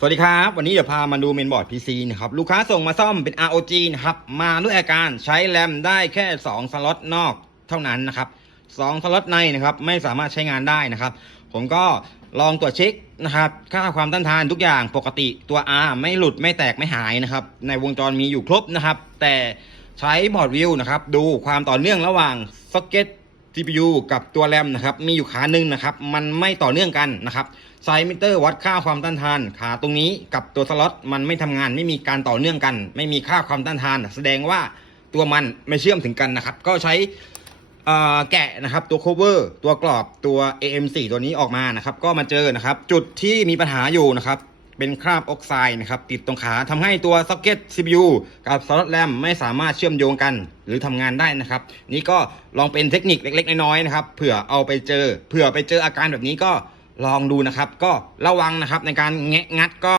สวัสดีครับ วันนี้เดี๋ยวพามาดูเมนบอร์ด PC นะครับ ลูกค้าส่งมาซ่อมเป็น ROG นะครับ มาด้วยอาการใช้แรมได้แค่ 2 สล็อตนอกเท่านั้นนะครับ 2 สล็อตในนะครับ ไม่สามารถใช้งานได้นะครับ ผมก็ลองตรวจเช็คนะครับ ค่าความต้านทานทุกอย่างปกติตัว R ไม่หลุดไม่แตกไม่หายนะครับ ในวงจรมีอยู่ครบนะครับ แต่ใช้บอร์ดวิวนะครับ ดูความต่อเนื่องระหว่างซ็อกเก็ต CPU กับตัวแรมนะครับมีอยู่ขาหนึ่งนะครับมันไม่ต่อเนื่องกันนะครับไซมิเตอร์วัดค่าความต้านทาน ขาตรงนี้กับตัวสล็อตมันไม่ทำงานไม่มีการต่อเนื่องกัน ไม่มีค่าความต้านทาน แสดงว่าตัวมันไม่เชื่อมถึงกันนะครับก็ใช้แกะนะครับตัว cover ตัวกรอบตัว AM4 ตัวนี้ออกมานะครับก็มาเจอนะครับจุดที่มีปัญหาอยู่นะครับ เป็นคราบออกไซด์นะครับติดตรงขาทำให้ตัวซ็อกเก็ต CPU กับสล็อตแรมไม่สามารถเชื่อมโยงกัน หรือทำงานได้นะครับ นี่ก็ลองเป็นเทคนิคเล็กๆ น้อยๆนะครับเผื่อเอาไปเจอเผื่อไปเจออาการแบบนี้ก็ลองดูนะครับ ก็ระวังนะครับในการแงะงัดก็